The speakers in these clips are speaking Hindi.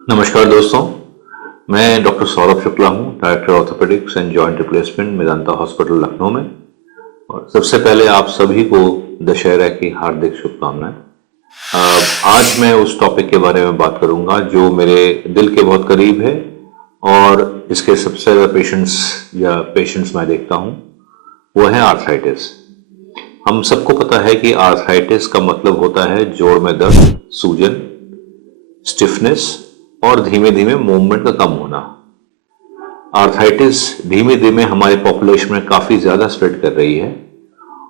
नमस्कार दोस्तों, मैं डॉक्टर सौरभ शुक्ला हूँ, director orthopaedics and joint replacement Medanta hospital Lucknow में। और सबसे पहले आप सभी को दशहरा की हार्दिक शुभकामनाएं। आज मैं उस टॉपिक के बारे में बात करूंगा जो मेरे दिल के बहुत करीब है और इसके सबसे ज़्यादा पेशेंट्स मैं देखता हूँ, वो है आर्थराइटिस। हम सबको पता है कि आर्थराइटिस का मतलब होता है जोड़ में दर्द, सूजन, स्टिफनेस और धीमे धीमे मूवमेंट का कम होना। आर्थराइटिस धीमे धीमे हमारे पॉपुलेशन में काफी ज्यादा स्प्रेड कर रही है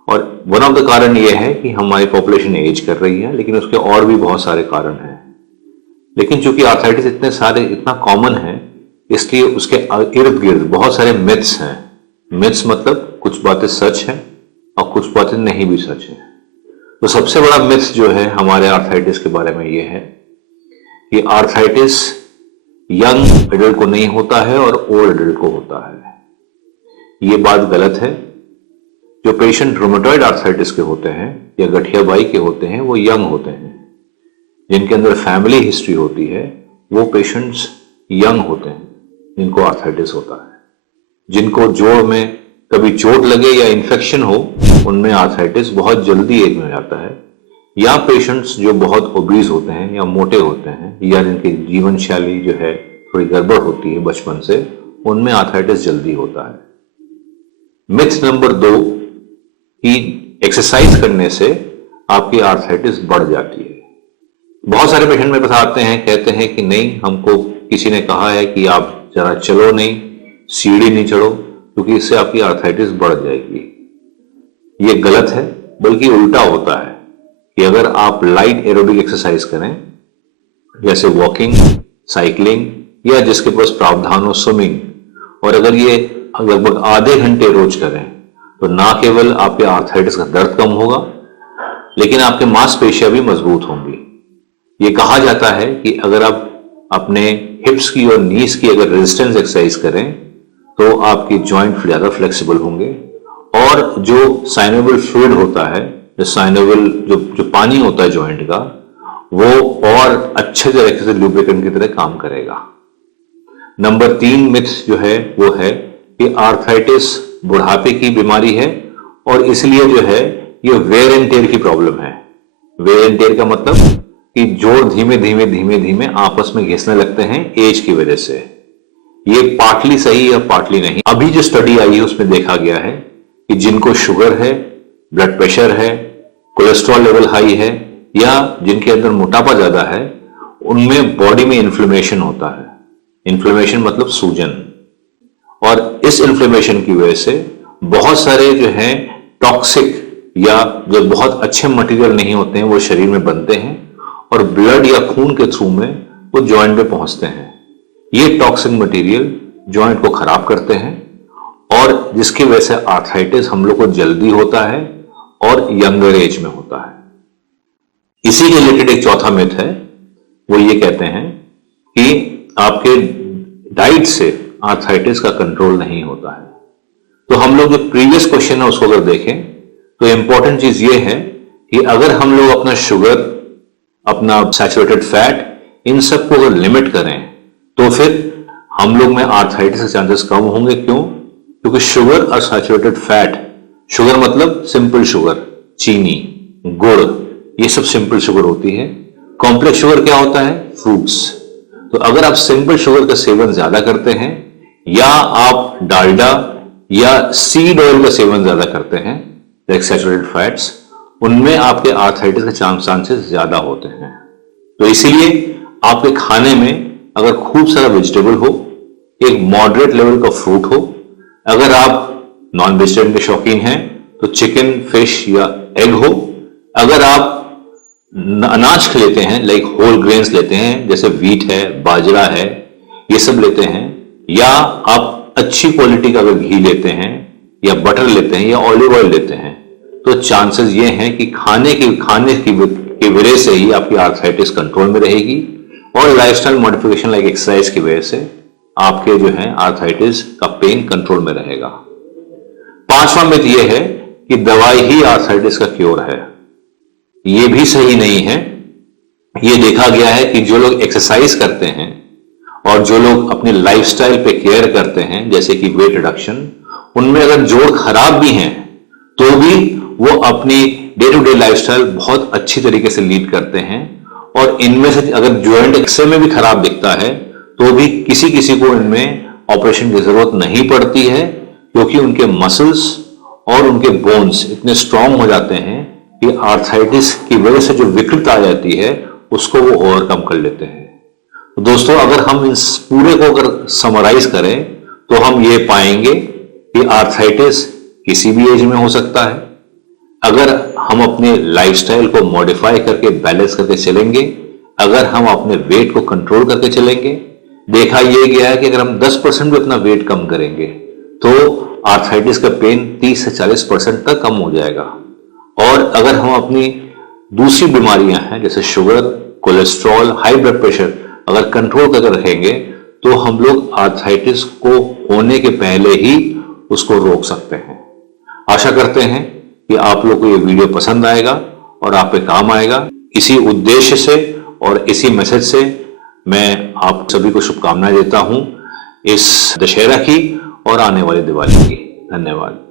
और वन ऑफ द कारण यह है कि हमारी पॉपुलेशन एज कर रही है, लेकिन उसके और भी बहुत सारे कारण हैं। लेकिन चूंकि आर्थराइटिस इतना कॉमन है, इसलिए उसके इर्द गिर्द बहुत सारे मिथ्स हैं। मिथ्स मतलब कुछ बातें सच हैं और कुछ बातें नहीं भी सच हैं। तो सबसे बड़ा मिथ जो है हमारे आर्थराइटिस के बारे में यह है कि आर्थराइटिस यंग एडल्ट को नहीं होता है और ओल्ड एडल्ट को होता है। ये बात गलत है। जो पेशेंट रूमेटॉइड आर्थराइटिस के होते हैं या गठियाबाई के होते हैं वो यंग होते हैं। जिनके अंदर फैमिली हिस्ट्री होती है वो पेशेंट्स यंग होते हैं जिनको आर्थराइटिस होता है। जिनको जोड़ में कभी चोट लगे या इन्फेक्शन हो उनमें आर्थराइटिस बहुत जल्दी एज में आता है, या पेशेंट्स जो बहुत ओबीज होते हैं या मोटे होते हैं या जिनकी जीवन शैली जो है थोड़ी गड़बड़ होती है बचपन से, उनमें आर्थराइटिस जल्दी होता है। मिथ नंबर 2 कि एक्सरसाइज करने से आपकी आर्थराइटिस बढ़ जाती है। बहुत सारे पेशेंट मेरे पास आते हैं, कहते हैं कि नहीं, हमको किसी ने कहा है कि आप जरा चलो नहीं, सीढ़ी नहीं चढ़ो, क्योंकि इससे आपकी आर्थराइटिस बढ़ जाएगी। ये गलत है, बल्कि उल्टा होता है कि अगर आप लाइट एरोबिक एक्सरसाइज करें जैसे वॉकिंग, साइकिलिंग या जिसके पास प्रावधान हो स्विमिंग, और अगर ये लगभग आधे घंटे रोज करें तो ना केवल आपके आर्थराइटिस का दर्द कम होगा, लेकिन आपके मांसपेशियां भी मजबूत होंगी। ये कहा जाता है कि अगर आप अपने हिप्स की और नीज की अगर रेजिस्टेंस एक्सरसाइज करें तो आपके जॉइंट ज्यादा फ्लेक्सिबल होंगे और जो साइनोवियल फ्लूइड होता है, साइनोवियल जो पानी होता है जॉइंट का, वो और अच्छे तरीके से लुब्रिकेंट की तरह काम करेगा। नंबर 3 मिथ जो है वो है कि आर्थराइटिस बुढ़ापे की बीमारी है और इसलिए जो है ये वेयर एंड टेयर की प्रॉब्लम है। वेयर एंड टेयर का मतलब कि जोड़ धीमे धीमे आपस में घिसने लगते हैं एज की वजह से। ये पार्टली सही या पार्टली नहीं। अभी जो स्टडी आई है उसमें देखा गया है कि जिनको शुगर है, ब्लड प्रेशर है, कोलेस्ट्रॉल लेवल हाई है या जिनके अंदर मोटापा ज्यादा है, उनमें बॉडी में इन्फ्लेमेशन होता है। इन्फ्लेमेशन मतलब सूजन, और इस इन्फ्लेमेशन की वजह से बहुत सारे जो हैं टॉक्सिक या जो बहुत अच्छे मटेरियल नहीं होते हैं वो शरीर में बनते हैं और ब्लड या खून के थ्रू में वो जॉइंट में पहुंचते हैं। ये टॉक्सिक मटेरियल जॉइंट को खराब करते हैं और जिसकी वजह से आर्थराइटिस हम लोग को जल्दी होता है और यंगर एज में होता है। इसी के रिलेटेड एक चौथा मिथ है, वो ये कहते हैं कि आपके डाइट से आर्थराइटिस का कंट्रोल नहीं होता है। तो हम लोग जो प्रीवियस क्वेश्चन है उसको अगर देखें तो इंपॉर्टेंट चीज ये है कि अगर हम लोग अपना शुगर, अपना सैचुरेटेड फैट, इन सबको अगर लिमिट करें तो फिर हम लोग में आर्थराइटिस के चांसेस कम होंगे। क्यों? क्योंकि शुगर और सैचुरेटेड फैट, शुगर मतलब सिंपल शुगर, चीनी, गुड़, ये सब सिंपल शुगर होती है। कॉम्प्लेक्स शुगर क्या होता है? फ्रूट्स। तो अगर आप सिंपल शुगर का सेवन ज्यादा करते हैं या आप डालडा या सीड ऑयल का सेवन ज्यादा करते हैं, लाइक सैचुरेटेड फैट्स, उनमें आपके आर्थराइटिस के चांसेस ज्यादा होते हैं। तो इसीलिए आपके खाने में अगर खूब सारा वेजिटेबल हो, एक मॉडरेट लेवल का फ्रूट हो, अगर आप नॉन वेजिटेरियन के शौकीन हैं तो चिकन, फिश या एग हो, अगर आप अनाज लेते हैं लाइक होल ग्रेन्स लेते हैं जैसे व्हीट है, बाजरा है, ये सब लेते हैं, या आप अच्छी क्वालिटी का अगर घी लेते हैं या बटर लेते हैं या ऑलिव ऑयल लेते हैं, तो चांसेस ये हैं कि खाने की वजह से ही आपकी आर्थराइटिस कंट्रोल में रहेगी और लाइफस्टाइल मॉडिफिकेशन लाइक एक्सरसाइज की वजह से आपके जो है आर्थराइटिस का पेन कंट्रोल में रहेगा। 5वां मिथ ये है कि दवाई ही आर्थराइटिस का क्योर है। ये भी सही नहीं है। ये देखा गया है कि जो लोग एक्सरसाइज करते हैं और जो लोग अपने लाइफस्टाइल पे केयर करते हैं, जैसे कि वेट रिडक्शन, उनमें अगर जोड़ खराब भी हैं तो भी वो अपनी डे टू डे लाइफस्टाइल बहुत अच्छी तरीके से लीड करते हैं। और इनमें से अगर ज्वाइंट एक्से में भी खराब दिखता है तो भी किसी किसी को इनमें ऑपरेशन की जरूरत नहीं पड़ती है, क्योंकि उनके मसल्स और उनके बोन्स इतने स्ट्रांग हो जाते हैं कि आर्थराइटिस की वजह से जो विकृत आ जाती है उसको वो ओवरकम कर लेते हैं। तो दोस्तों, अगर हम इस पूरे को अगर समराइज करें तो हम ये पाएंगे कि आर्थराइटिस किसी भी एज में हो सकता है। अगर हम अपने लाइफस्टाइल को मॉडिफाई करके बैलेंस करके चलेंगे, अगर हम अपने वेट को कंट्रोल करके चलेंगे, देखा यह गया है कि अगर हम 10% भी अपना वेट कम करेंगे तो आर्थराइटिस का पेन 30 से 40% तक कम हो जाएगा। और अगर हम अपनी दूसरी बीमारियां हैं जैसे sugar, cholesterol, high blood pressure अगर कंट्रोल करके रखेंगे तो हम लोग आर्थराइटिस को होने के पहले ही उसको रोक सकते हैं। आशा करते हैं कि आप लोग को ये वीडियो पसंद आएगा और आप पे काम आएगा। इसी उद्देश्य से और इसी मैसेज से मैं आप सभी को शुभकामनाएं देता हूं इस दशहरा की और आने वाली दिवाली की। धन्यवाद।